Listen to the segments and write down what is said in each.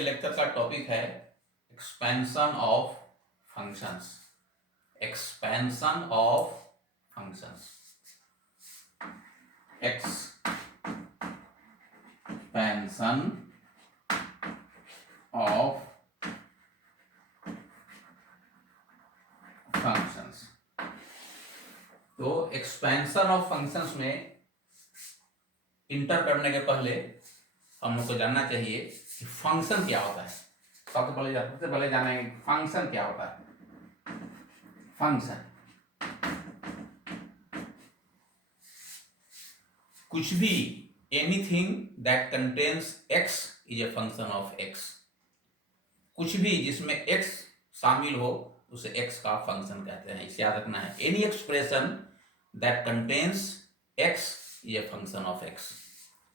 के लेक्चर का टॉपिक है expansion of functions. Expansion of functions, expansion of functions. तो एक्सपेंशन ऑफ फंक्शंस में इंटर करने के पहले हम लोग को जानना चाहिए कि फंक्शन क्या होता है। सबसे पहले जानेंगे फंक्शन क्या होता है। फंक्शन कुछ भी, anything that contains x is a function of x. कुछ भी जिसमें एक्स शामिल हो उसे एक्स का फंक्शन कहते हैं, इसे याद रखना है। Any expression that contains x is a function of x,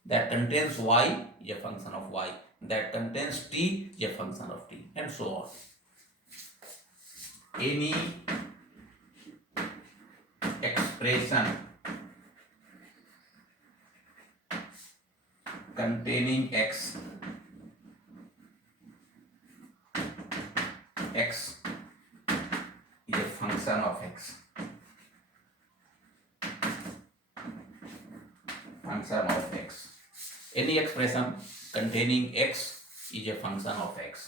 that contains y is a function of y, that contains t is a function of t, and so on. Any expression containing x is a function of x, function of x. Any expression containing x is a function of x.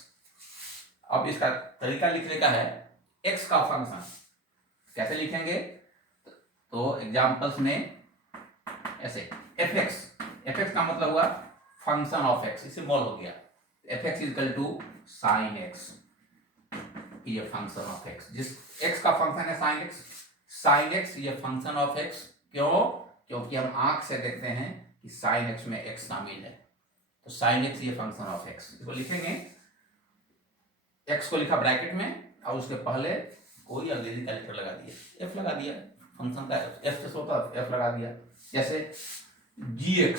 अब इसका तरीका लिखने का है, x का function कैसे लिखेंगे। तो एग्जांपल्स में ऐसे fx का मतलब हुआ फंक्शन ऑफ x, इसे मोल हो गया। fx equal to sine x is a function of x। जिस x का फंक्शन है sine x is a function of x। क्यों? क्योंकि हम आंख से देखते हैं कि साइन x में x शामिल है, तो साइन x ये फंक्शन ऑफ x। इसको लिखेंगे, x को लिखा ब्रैकेट में और उसके पहले कोई अंग्रेजी का लेटर लगा दिया, f लगा दिया, फंक्शन का f से होता है f लगा दिया। जैसे gx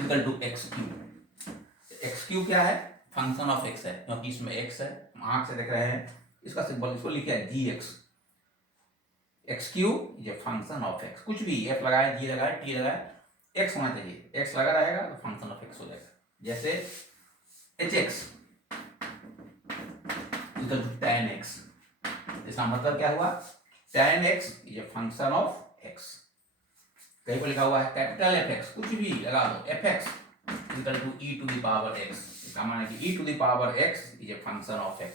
इक्वल टू x3 क्या है? फंक्शन ऑफ x है, क्योंकि इसमें x है, हम आंख से देख रहे हैं। इसका सिंबल इसको लिखे है gx। x3 is a function of x। कुछ भी f लगाए, g लगाए, t लगाए, x होना चाहिए। x लगा रहेगा तो फंक्शन ऑफ x हो जाएगा। जैसे hx equal to tan x, इसका मतलब क्या हुआ? tan x is a function of x। कहीं पर लिखा हुआ है कैपिटल fx, कुछ भी लगा दो, fx equal to e to the power x। इसका माने कि e to the power x is a function of x।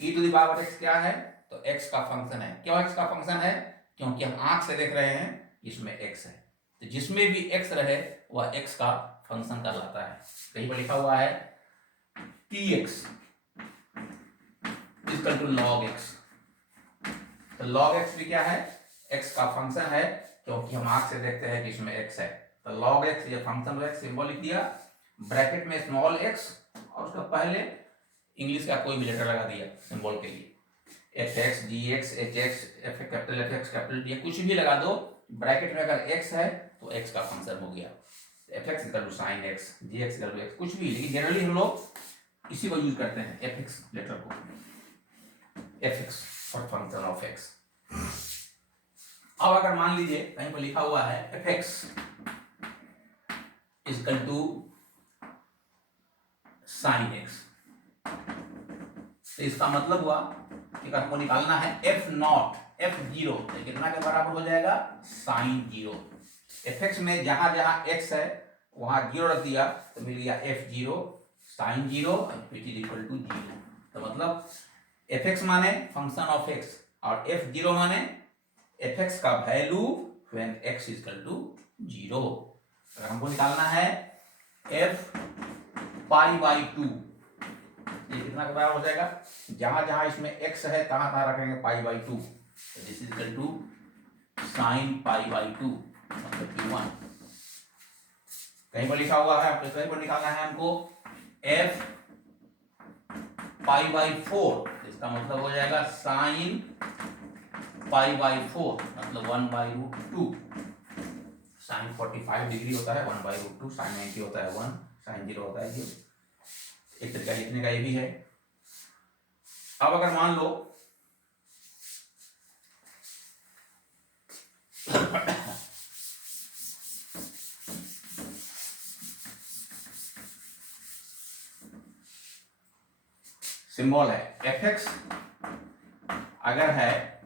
e to the power x क्या है? तो x का फंक्शन है। क्यों x का फंक्शन है? क्योंकि हम आंख से देख रहे हैं इसमें x है, तो जिसमें भी x रहे वह x का फंक्शन कहलाता है। कहीं पर लिखा हुआ है tx equal to log x। तो log x भी क्या है? x का फंक्शन है, क्योंकि हम आंख से देखते हैं कि इसमें x है। तो log x ये फंक्शन है, सिंबल लिख दिया, ब्रैकेट में स्मॉल x और उसका पहले इंग्लिश का कोई भी लेटर लगा दिया सिंबल के लिए। fx, gx, hx, capital fx, capital t, कुछ भी लगा दो, ब्रैकेट में अगर x है तो x का फंक्शन हो गया। fx equal to sine x, gx equal to x, कुछ भी, लेकिन जनरली हम लोग इसी को यूज करते हैं, fx लेटर को, fx for function of x। अब अगर मान लीजिए कहीं पर लिखा हुआ है fx equal to sine x, तो इसका मतलब हुआ कि हमको निकालना है f0 तो कितना के बराबर हो जाएगा? साइन 0। fx में जहां जहां x है वहां 0 रख दिया तो मिल गया f0 sign 0 which is equal to 0। तो मतलब fx माने फंक्शन ऑफ x और f0 माने fx का value when x is equal to 0। अगर हमको निकालना है f पाई बाई 2, ये कितना के बराबर हो जाएगा? जहां जहां इसमें x है तहां तहां रखेंगे pi by 2, this is equal to sine pi by 2 मतलब q1। कहीं पर लिखा हुआ है, कहीं पर निकालना है हमको f पाई बाई 4, इसका मतलब हो जाएगा साइन पाई बाई 4 मतलब 1 बाई रूट 2। साइन 45 डिग्री होता है, 1 बाई रूट 2, साइन 90 होता है 1, साइन 0 होता है 0। एक तरीका लिखने का ये भी है। अब अगर मान लो सिंबल है एफ एक्स अगर है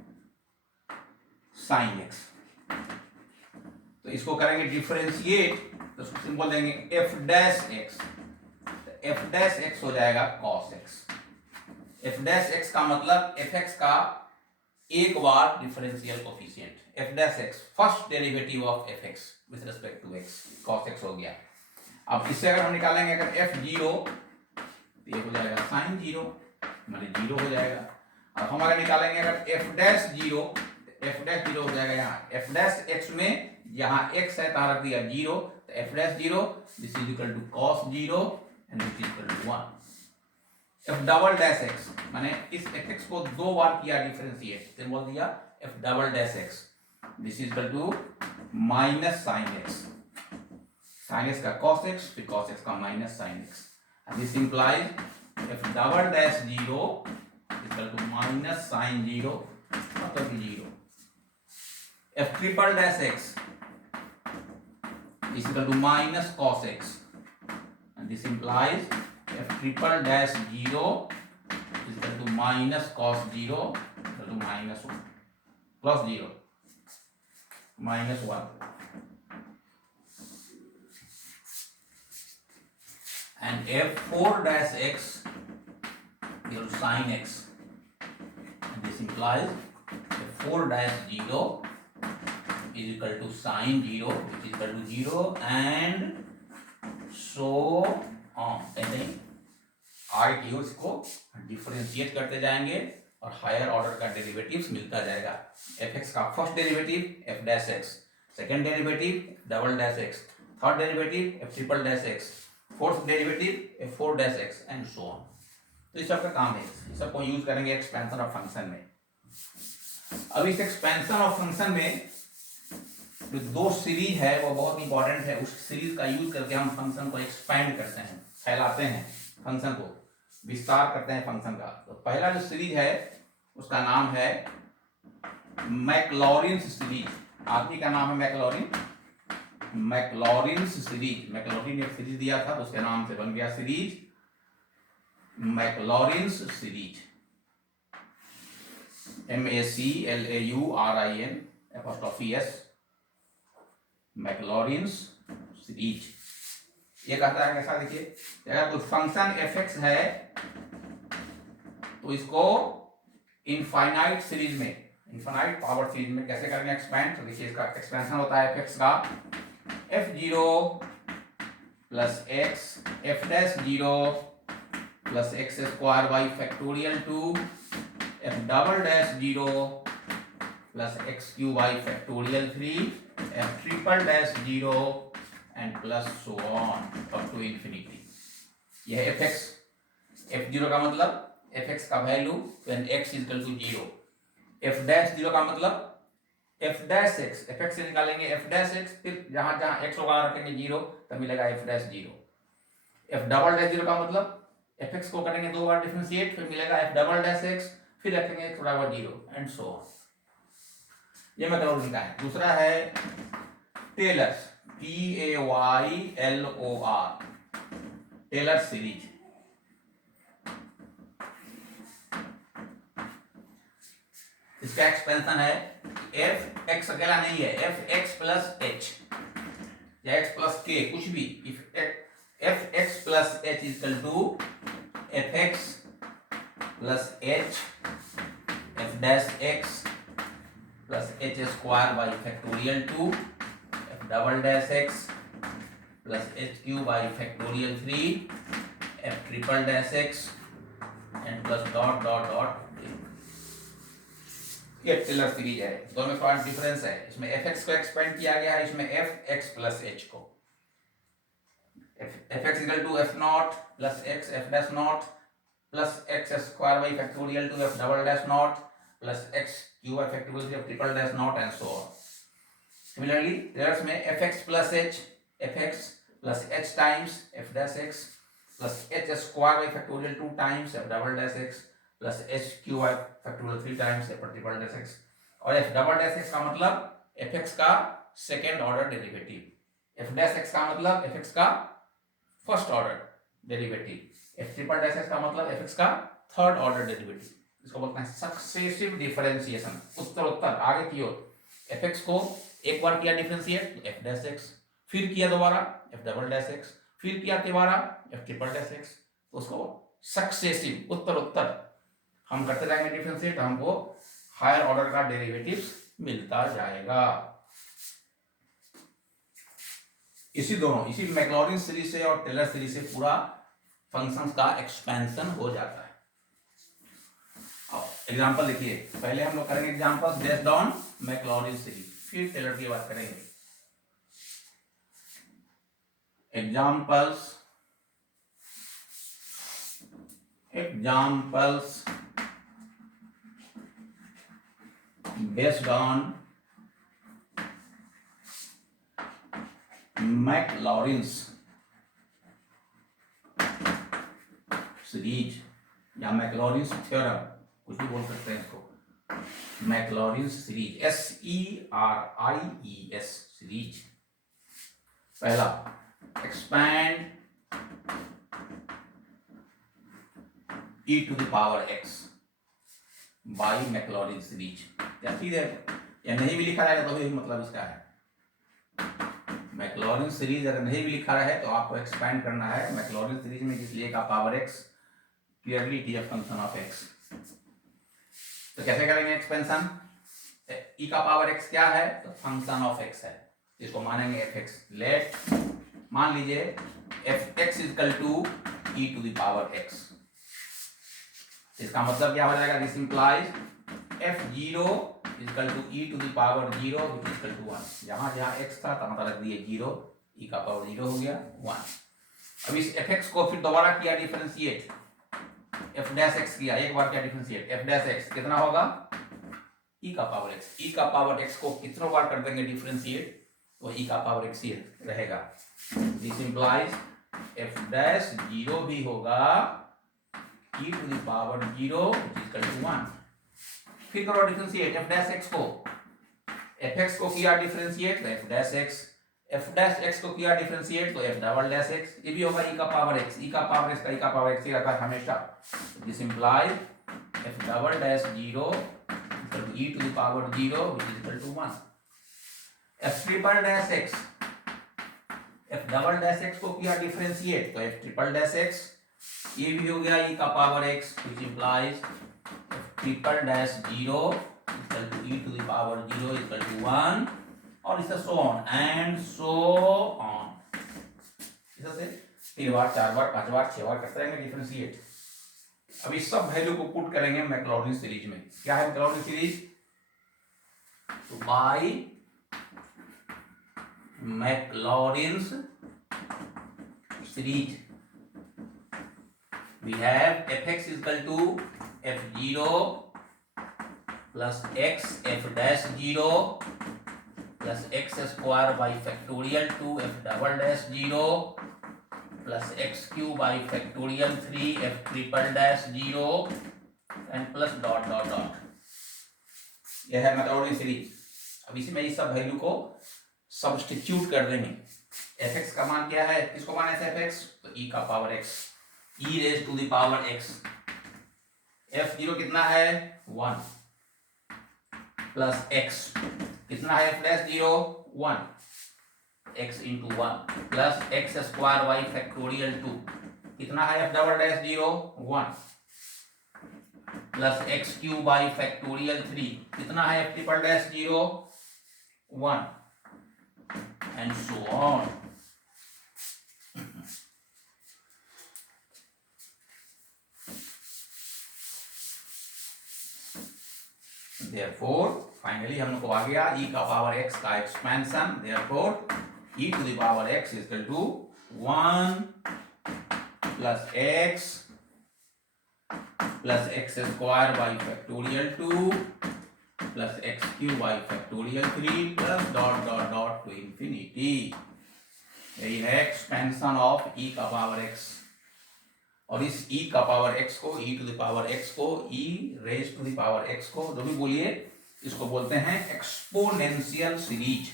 साइन एक्स तो इसको करेंगे डिफरेंशिएट तो सिंबल देंगे F dash X, F dash X हो जाएगा cos X. F dash X का मतलब एफ एक्स का एक बार differential coefficient F dash X first derivative of F X with respect to X cos X हो गया। अब इससे अगर हम निकालेंगे अगर एफ जीरो तो ये हो जाएगा साइन जीरो माने जीरो हो जाएगा। अब हम अगर निकालेंगे अगर एफ डैश जीरो हो जाएगा यहाँ एफ डैश एक्स में यहाँ एक्स है तो रख दिया जीरो तो F dash zero this is equal to cos zero and this is equal to 1। F double dash X माने इस एफ एक्स को दो बार किया डिफरेंशिएट तो बोल दिया F double dash X this is equal to minus sine X, sine X का cos X फिर कॉस एक्स का minus sine X and this implies f double dash 0 equal to minus sin 0 मतलब कि 0। f triple dash x is equal to minus cos x and this implies f triple dash 0 is equal to minus cos 0 equal to minus 1 plus 0 minus 1 and f4 dash x equal to sin x and this implies f4 dash 0 is equal to sin 0 which is equal to 0 and so on। ऐसे ही आगे की ओर इसको differentiate करते जाएंगे और higher order का derivatives मिलता जाएगा। एफ एक्स का first derivative F dash x, second derivative double dash x, third derivative F triple dash x, fourth derivative F four dash X and so on. तो इस सबका काम है, इस सबको यूज करेंगे एक्सपेंशन ऑफ फंक्शन में। अब इस एक्सपेंशन ऑफ फंक्शन में जो दो सीरीज है वो बहुत इंपॉर्टेंट है, उस सीरीज का यूज करके हम फंक्शन को एक्सपेंड करते हैं, फैलाते हैं, फंक्शन को विस्तार करते हैं फंक्शन का। तो पहला जो सीरीज है उसका नाम है मैक्लॉरिन्स सीरीज। आदमी का नाम है मैक्लॉरिन, मैक्लॉरिन्स सीरीज। मैक्लॉरिन एक सीरीज दिया था तो उसके नाम से बन गया सीरीज मैक्लॉरिन्स सीरीज, MACLAURIN मैक्लॉरिन्स सीरीज। ये कहता है कैसा, देखिए अगर कोई फंक्शन एफ एक्स है तो इसको इनफाइनाइट सीरीज में, इनफाइनाइट पावर सीरीज में कैसे करेंगे एक्सपेंड। तो देखिए इसका एक्सपेंशन होता है एफ एक्स का f0 plus X F dash 0 plus X square by factorial 2 F double dash 0 plus X cube by factorial 3 F triple dash 0 and plus so on up to infinity. यह F X, F zero का मतलब F X का value when X is equal to 0, F dash 0 का मतलब F dash X, F X से निकालेंगे F dash x, फिर जहां जहां एक्स होगा रखेंगे 0 तब मिलेगा F dash 0। F double dash 0 का मतलब एफ एक्स को करेंगे दो बार डिफरेंशिएट फिर मिलेगा एफ डबल डैश एक्स, फिर रखेंगे थोड़ा बार 0 एंड सो ऑन। ये मतलब लिखा है। दूसरा है टेलर्स, TAYLOR, टेलर सीरीज। इसका एक्सपेंशन है एफ एक्स अकेला नहीं है, एफ एक्स प्लस एच या एक्स प्लस के कुछ भी, F X plus H equal to F X plus H F dash X plus H square by factorial 2 F double dash X plus H cube by factorial 3 F triple dash X and plus dot dot dot. ये Taylor series है, दोनों में थोड़ा difference है। इसमें F x को expand किया गया है, इसमें एफ एक्स प्लस एच को, F X equal to F not plus X F dash not plus X square by factorial 2 F double dash not plus X cube by factorial 3 F triple dash nought and so on. Similarly Taylor's में F X plus H, F X plus H times F dash X plus H square by factorial 2 times F double dash X plus H cube by factorial 3 times F triple dash x. और F double dash X का मतलब F X का second order derivative, F dash X का मतलब F X का first order derivative, F triple dash X का मतलब F X का थर्ड ऑर्डर डेरिवेटिव, इसको बोलते हैं सक्सेसिव डिफरेंशिएशन, उत्तरोत्तर आगे की ओर। fx को एक बार किया डिफरेंशिएट तो f डैश x, फिर किया दोबारा f डबल डैश x, फिर किया दोबारा f ट्रिपल डैश x, तो उसको सक्सेसिव उत्तरोत्तर हम करते जाएंगे डिफरेंशिएट, हमको हायर ऑर्डर का डेरिवेटिव्स मिलता जाएगा। इसी मैक्लॉरिन सीरीज से और टेलर सीरीज से पूरा फंक्शंस का एक्सपेंशन हो जाता है। अब एग्जांपल देखिए, पहले हम लोग करेंगे examples based on Maclaurin series, फिर टेलर की बात करेंगे। एग्जांपल्स बेस्ड ऑन मैक्लॉरिन्स सीरीज या मैक्लॉरिन्स थ्योरम, कुछ भी बोल सकते हैं इसको। मैक्लॉरिन्स सीरीज, SERIES सीरीज। पहला, expand e to the power x by Maclaurin series. या सीधे या नहीं भी लिखा रहेगा तो भी मतलब इसका है, मैक्लॉरिन सीरीज अगर नहीं भी लिखा रहा है तो आपको एक्सपैंड करना है मैक्लॉरिन सीरीज में, इसलिए का power x clearly it is a function of x। तो कैसे करेंगे एक्सपेंशन? e का पावर x क्या है? तो फंक्शन ऑफ x है, इसको मानेंगे fx। लेट मान लीजिए fx equal to e to the power x, इसका मतलब क्या हो जाएगा? This implies f0 equal to e to the power 0 which equal to 1। जहां जहां x था तहां रख दिए 0, e का पावर 0 हो गया 1। अब इस fx को फिर दोबारा किया डिफरेंशिएट, f डैश x किया, एक बार किया डिफरेंशिएट, f डैश x कितना होगा? e का पावर x। e का पावर x को कितनों बार कर देंगे डिफरेंशिएट तो e का पावर x ही रहेगा। दिस इंप्लाइज f डैश 0 भी होगा e to the power 0 which is equal to 1। फिर करो डिफरेंशिएट f डैश x को, fx को किया डिफरेंशिएट तो f dash x, f dash x को किया डिफरेंशिएट तो f डबल डैश x, ये भी होगा e का पावर x। e का पावर x का e का पावर x ही रहता है हमेशा। This implies f double dash 0 equal to e to the power 0 which is equal to 1। f triple dash x, f double dash x को किया differentiate तो f ट्रिपल डैश x, ये भी हो गया e का power x which implies triple dash 0 equal to e to the power 0 equal to 1 और इससे so on and so on. इससे 3 बार 4 बार 5 बार 6 बार करते रहेंगे डिफरेंशिएट। अब इस सब वैल्यू को पुट करेंगे मैक्लॉरिन सीरीज में। क्या है मैक्लॉरिन सीरीज? तो by Maclaurin's series we have fx is equal to f0 plus x f dash 0 plus x square by factorial 2 f double dash 0 plus x cube by factorial 3 f triple dash 0 and plus dot dot dot। यह है Maclaurin series. अब इसमें इस सब value को substitute कर देंगे। fx का मान क्या है? किसको माने थे fx? तो e का power x, e raise to the power x। f0 कितना है? 1 प्लस x कितना है? f dash 0 1, x into 1 plus x square by factorial 2 कितना है? f double dash 0 1 plus x cube by factorial 3 कितना है? f triple dash 0 1 and so on. Therefore, finally हम लोग को आ गया e का पावर x का expansion. Therefore, e to the power x is equal to 1 plus x square by factorial 2 plus x cube by factorial 3 plus dot dot dot to infinity। यही है expansion of e का power x। और इस e का power x को, e to the power x को, e raise to the power x को, जो भी बोलिए, इसको बोलते हैं exponential series.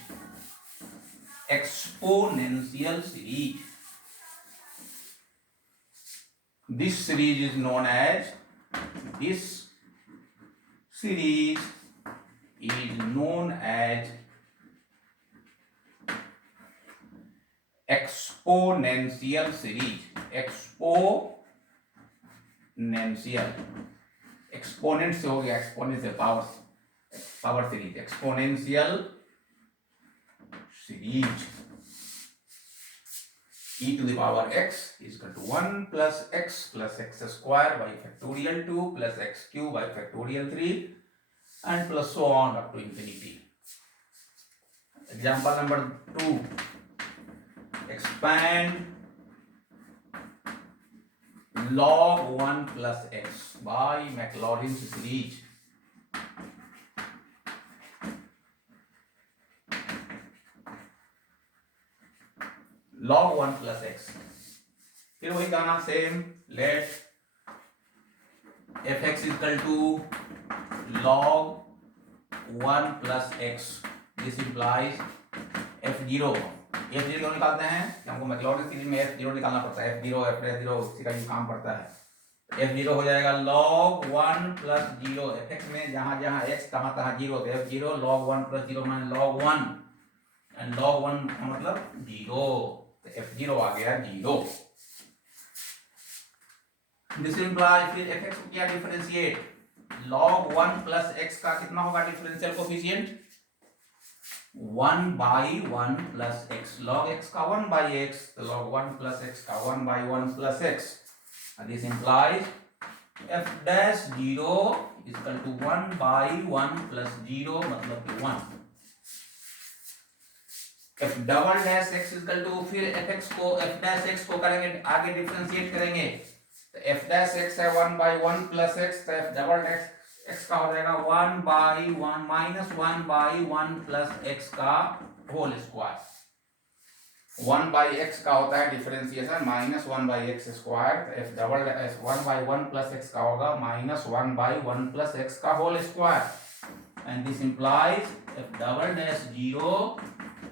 Exponential series, this series is known as this series is known as exponential series. Exponential, exponent से हो गया, एक्सपोनेंट से power series, exponential series. e to the power x is equal to 1 plus x square by factorial 2 plus x cube by factorial 3 and plus so on up to infinity. Example number 2. Expand log 1 plus x by Maclaurin's series. log 1 plus x. फिर वही गाना same, let fx equal to log 1 plus x. This implies f0. f0 क्यों निकालते हैं? हमको Maclaurin series में f0 निकालना पड़ता है. f0 f0 इसी का काम पड़ता है. f0 हो जाएगा log 1 plus 0. fx में जहां जहां x तहां 0 तो f0 log 1 plus 0 माने log 1 एंड log 1 का मतलब 0. f0 आ गया 0. दिस इंप्लाइज फिर fx को क्या डिफरेंशिएट? log 1 plus x का कितना होगा differential coefficient? 1 by 1 plus x. log x का 1 by x, तो log 1 plus x का 1 by 1 plus x. And this implies f dash 0 is equal to 1 by 1 plus 0 मतलब कि 1. f double dash x is equal to, फिर fx को f dash x को करेंगे आगे डिफरेंशिएट करेंगे, तो f dash x है 1 by 1 plus x, तो f डबल डैश x का हो जाएगा 1 by 1 minus 1 by 1 plus x का होल स्क्वायर. 1 by x का होता है differentiation minus 1 by x square, तो f double dash 1 by 1 plus x का होगा माइनस 1 by 1 plus x का whole square. And this implies f double dash 0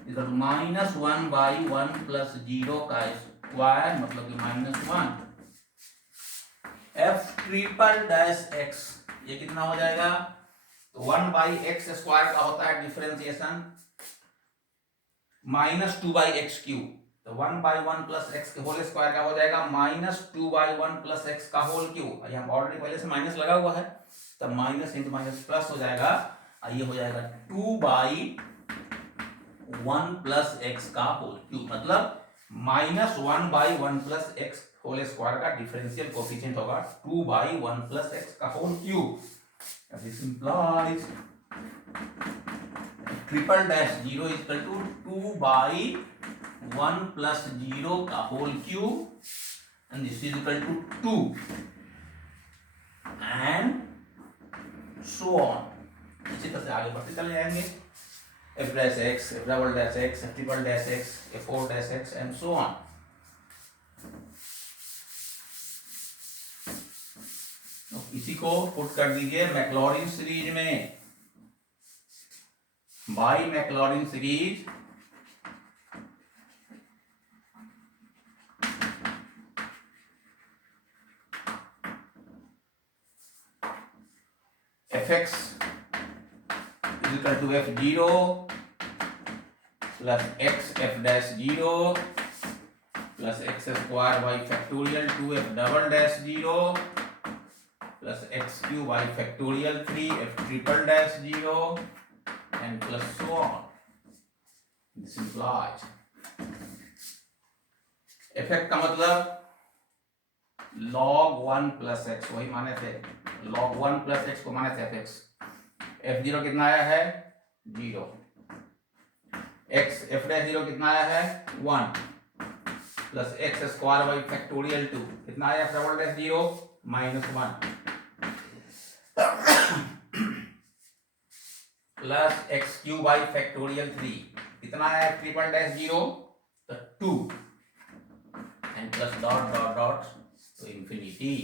equal to minus 1 by 1 plus 0 का square मतलब कि minus 1. f triple dash x ये कितना हो जाएगा? तो 1 by x स्क्वायर का होता है differentiation minus 2 by x cube, तो 1 by 1 plus x के होल स्क्वायर का हो जाएगा माइनस 2 by 1 plus x का होल क्यूब. यहाँ ऑलरेडी पहले से माइनस लगा हुआ है, तो माइनस इंटू माइनस प्लस हो जाएगा. ये हो जाएगा 2 by 1 plus x का होल क्यूब, मतलब minus 1 by 1 plus x whole square का डिफरेंशियल कोफिशिएंट होगा 2 by 1 plus x का whole cube. This implies triple dash 0 is equal to 2 by 1 plus 0 का whole cube and this is equal to 2 and so on. इसी तरह से आगे बढ़ते चले जाएंगे. f dash x, f double dash x, f triple dash x, f 4 dash x and so on. तो इसी को पुट कर दीजिए मैक्लॉरिन सीरीज में. By Maclaurin series fx is equal to f0 plus x f dash 0 plus x square by factorial 2 f double dash 0 plus x cube by factorial 3 f triple dash 0 and plus so on. This implies effect का मतलब log 1 plus x, वही माने थे log 1 plus x को माने थे fx. f0 कितना आया है? 0. x f dash 0 कितना आया है? 1 plus x square by factorial 2 कितना आया? f double dash 0 minus 1 plus x cube by factorial 3 कितना है? ट्रिपल डैश 0 तो 2 and plus dot dot dot to infinity.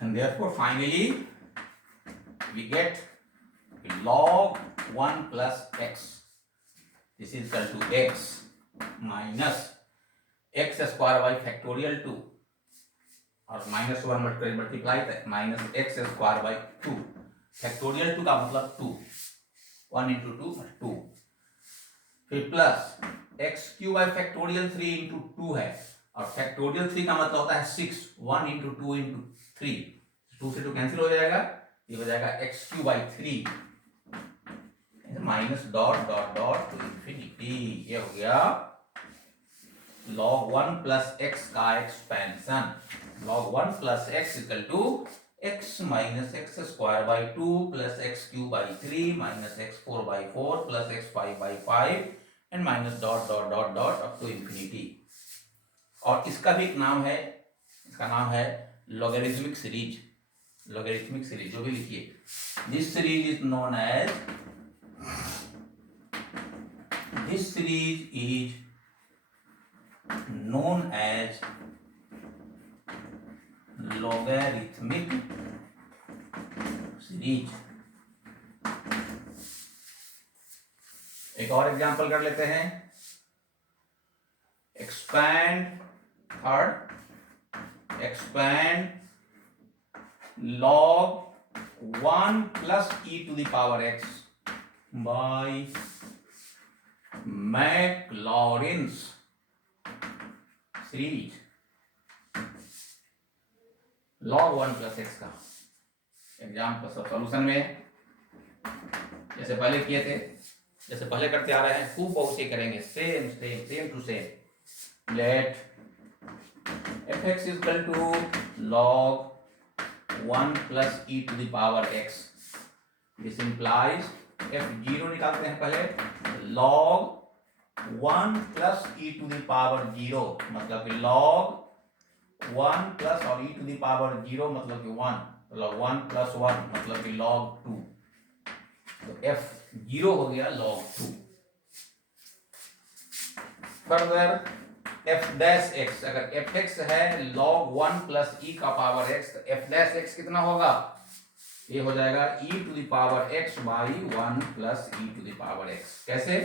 And therefore finally we get log 1 plus x, this is equal to x minus x square by factorial 2 और minus 1 multiply minus x square by 2, factorial 2 का मतलब 2, 1 into 2 2, फिर plus X cube by factorial 3 into 2 है, और factorial 3 का मतलब होता है 6, 1 इंटू 2 इंटू 3, 2 से 2 कैंसिल हो जाएगा, ये हो जाएगा X cube by 3 minus dot dot dot to infinity, ये हो गया log 1 plus x का expansion, log 1 plus x equal to x minus x square by 2 plus x cube by 3 minus x 4 by 4 plus x 5 by 5 and minus dot dot dot dot up to infinity। और इसका भी एक नाम है, इसका नाम है logarithmic series, logarithmic series जो भी लिखिए, this series is known as, this series is known as logarithmic series। एक और एग्जांपल कर लेते हैं, expand third, expand log 1 plus e to the power x by Maclaurin's series, log 1 plus x का example सब सॉल्यूशन में जैसे पहले किए थे, जैसे पहले करते आ रहे हैं खूब बहुत से करेंगे, same same same to same. Let fx is equal to log 1 plus e to the power x, this implies f0 निकालते हैं पहले, log 1 plus e to the power 0 मतलब कि log 1 plus और e to the power 0 मतलब कि 1, मतलब 1 plus 1 मतलब कि log 2, तो f0 हो गया log 2। Further f dash x, अगर fx है log 1 plus e का पावर x, तो f dash x कितना होगा, ये हो जाएगा e to the power x by 1 plus e to the power x। कैसे,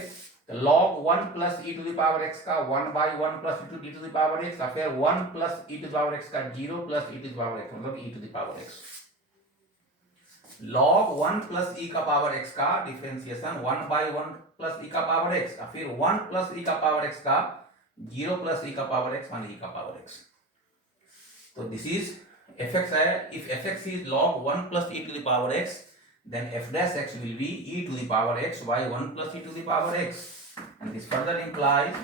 तो log 1 plus e to the power x का 1 by 1 plus e to the power x, और फिर 1 plus e to the power x का 0 plus e to the power x मतलब e to the power x। log 1 plus e का power x का differentiation 1 by 1 plus e का power x, और फिर 1 plus e का पावर x का 0 plus e का पावर x मान e का पावर x। तो दिस इज fx है, if fx is log 1 plus e to the power x, then f dash x will be e to the power x by 1 plus e to the power x, and this further implies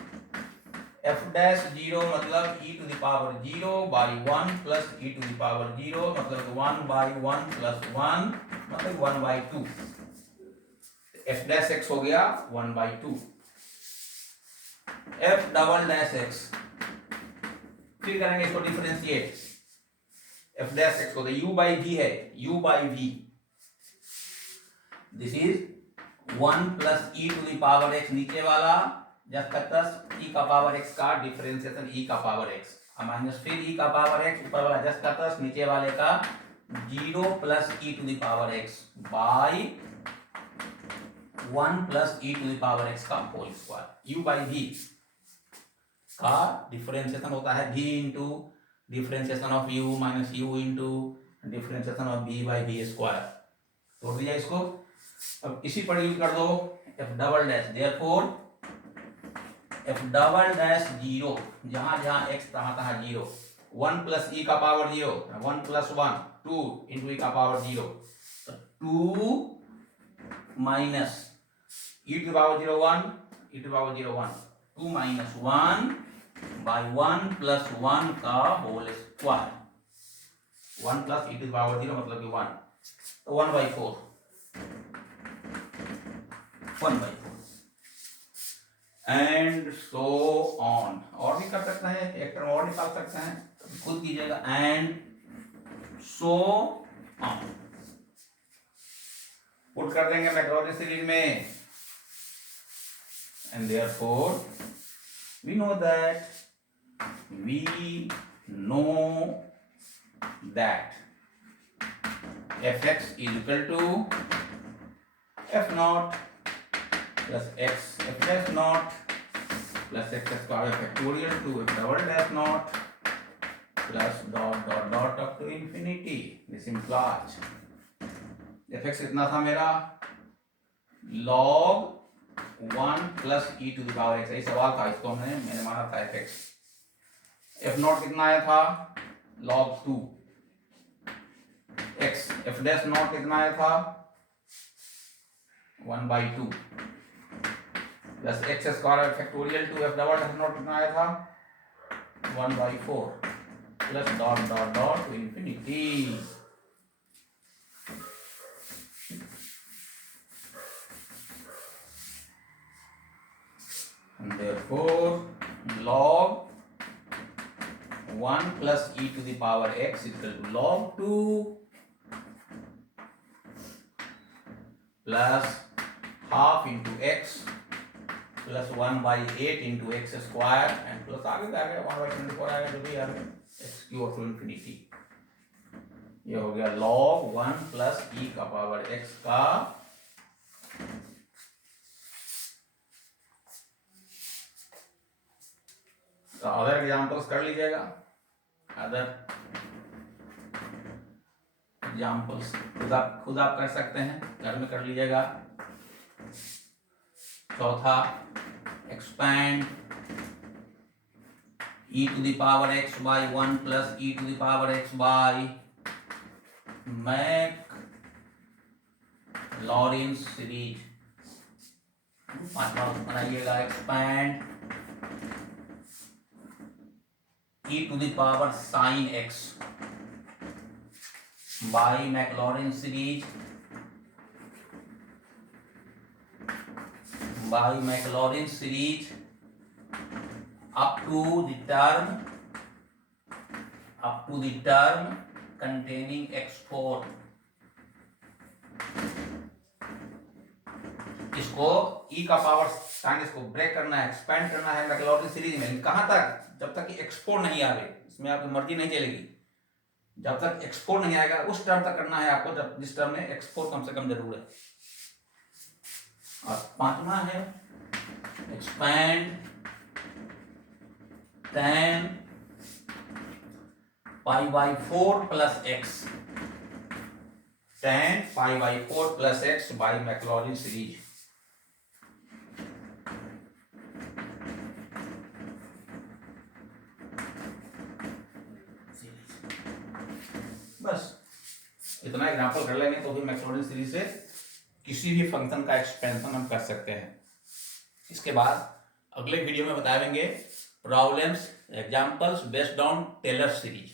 f dash 0 मतलब e to the power 0 by 1 plus e to the power 0 मतलब 1 by 1 plus 1 मतलब 1 by 2, f dash x हो गया 1 by 2। f double dash x फिर करेंगे इसको differentiate, f dash x को तो u by v है, u by v, this is 1 plus e to the power x नीचे वाला जब तक e का पावर x का डिफरेंशिएशन e का पावर x, और माइनस फिर e का पावर x ऊपर वाला जस्ट का नीचे वाले का 0 plus e to the power x by 1 plus e to the power x का whole square. u by v का डिफरेंशिएशन होता है v into differentiation of u minus u into differentiation of v by v square. तोड़ दिया इसको, अब इसी पर यूज कर दो f double dash, therefore f double dash 0 जहां जहां x तहां 0, 1 plus e का पावर 0, 1 plus 1 2 into e का पावर 0, तो 2 minus e to the power 0 1, e to the power 0 1, 2 minus 1 by 1 plus 1 का whole square, 1 plus e to the power 0 मतलब कि 1, तो 1 by 4, 1 by 4 and so on. और भी कर सकते हैं, एक टर्म और निकाल सकते हैं, खुद कीजिएगा, एंड सो ऑन पुट कर देंगे मैक्लॉरिन सीरीज में, and therefore we know that fx is equal to F not plus X F dash not plus X square factorial two F double dash not plus dot dot dot up to infinity. This implies F X कितना था मेरा, log 1 plus E to the power X. यही सवाल था, इसको मैंने माना था एफ एक्स। एफ नॉट कितना आया था, log 2 x. F dash not कितना आया था, 1/2 plus X square factorial two F double dash not कितना आया था, 1/4 plus dot dot dot to infinity. Therefore log 1 plus e to the power x equal to log 2 plus half into x plus 1/8 into x square and plus आगे 1/24 आएगा, जो भी यार x cube two infinity. ये हो गया log 1 plus e का power x का तो अदर एग्जाम्पल्स कर लीजिएगा। अदर एग्जाम्पल्स खुद आप कर सकते हैं, घर में कर लीजिएगा। चौथा, expand e to the power x by 1 plus e to the power x by Maclaurin series. पांचवा बनाइएगा, expand e to the power sin x by Maclaurin series up to the term containing x4। इसको e का power sine, इसको break करना है, expand करना है Maclaurin series में। कहां तक, जब तक कि एक्सपोर्ट नहीं आवे, इसमें आपकी मर्जी नहीं चलेगी। जब तक एक्सपोर्ट नहीं आएगा उस टर्म तक करना है आपको, जब जिस टर्म में एक्सपोर्ट कम से कम जरूर है। और पांचवा है expand tan π/4 plus x, tan π/4 plus x by Maclaurin series. बस इतना एग्जांपल कर लेंगे तो भी मैक्लॉरिन सीरीज से किसी भी फंक्शन का एक्सपेंशन हम कर सकते हैं। इसके बाद अगले वीडियो में बताएंगे problems examples based on Taylor series.